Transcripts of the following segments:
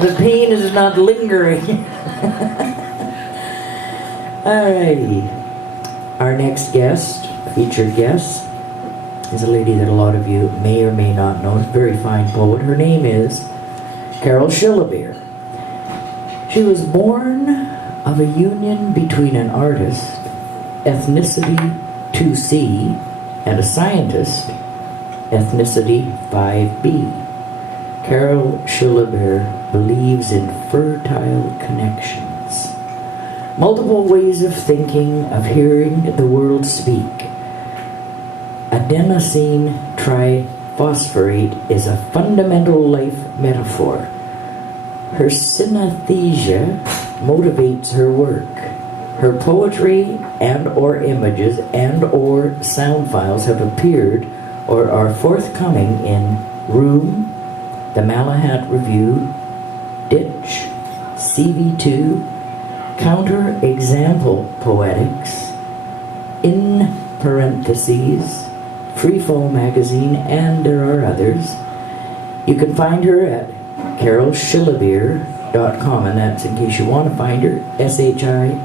The pain is not lingering. Alrighty. Our next guest, featured guest, is a lady that a lot of you may or may not know. She's a very fine poet. Her name is Carol Schillibeer. She was born of a union between an artist, ethnicity 2C, and a scientist, ethnicity 5B. Carol Schillibeer believes in fertile connections, multiple ways of thinking, of hearing the world speak. Adenosine triphosphorate is a fundamental life metaphor. Her synesthesia motivates her work. Her poetry and or images and or sound files have appeared or are forthcoming in Room, The Malahat Review, Ditch, CV2, Counter-Example Poetics, In Parentheses, Freefall Magazine, and there are others. You can find her at carolschillibeer.com, and that's in case you want to find her, Shillibeer.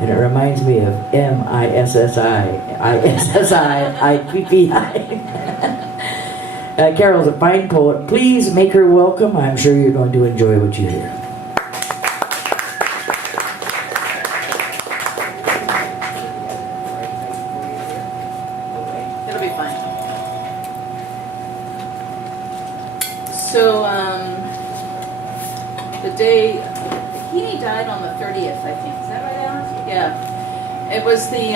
And it reminds me of Mississippi. Carol's a fine poet. Please make her welcome. I'm sure you're going to enjoy what you hear. It'll be fine. So, the day, he died on the 30th, I think. Is that right, Alan? Yeah. It was the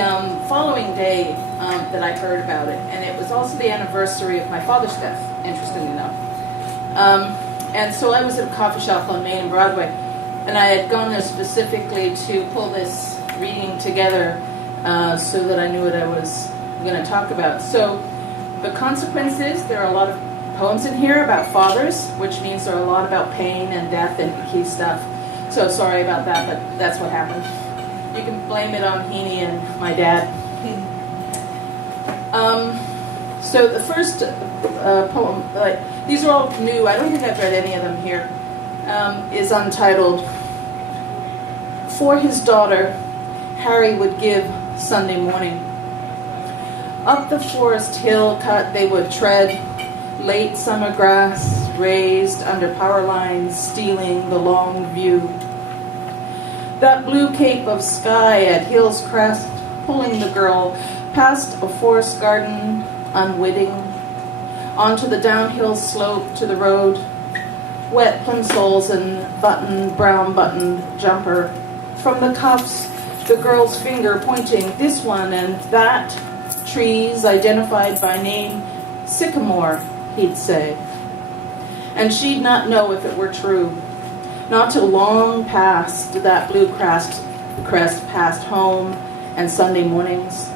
following day that I heard about it, and it was also the anniversary of my father's death, interestingly enough. And so I was at a coffee shop on Main and Broadway, and I had gone there specifically to pull this reading together so that I knew what I was going to talk about. So the consequence is there are a lot of poems in here about fathers, which means there are a lot about pain and death and key stuff. So sorry about that, but that's what happened. You can blame it on Heaney and my dad. So the first poem, these are all new, I don't think I've read any of them here, is untitled. For his daughter, Harry would give Sunday morning. Up the forest hill cut they would tread, late summer grass raised under power lines stealing the long view. That blue cape of sky at hill's crest, pulling the girl past a forest garden, unwitting, onto the downhill slope to the road, wet plimsolls and brown buttoned jumper. From the cuffs, the girl's finger pointing this one and that, trees identified by name, sycamore, he'd say. And she'd not know if it were true. Not till long past that blue crest past home and Sunday mornings.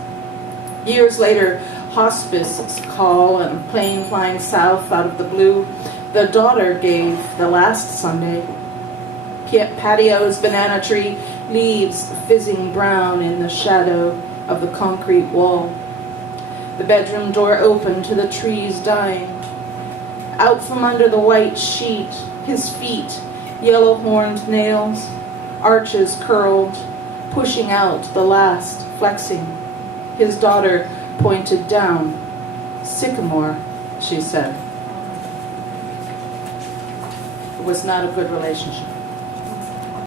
Years later, hospice call and plane flying south out of the blue, the daughter gave the last Sunday. Patios, banana tree, leaves fizzing brown in the shadow of the concrete wall. The bedroom door open to the trees dying. Out from under the white sheet, his feet, yellow-horned nails, arches curled, pushing out the last, flexing. His daughter pointed down. Sycamore, she said. It was not a good relationship.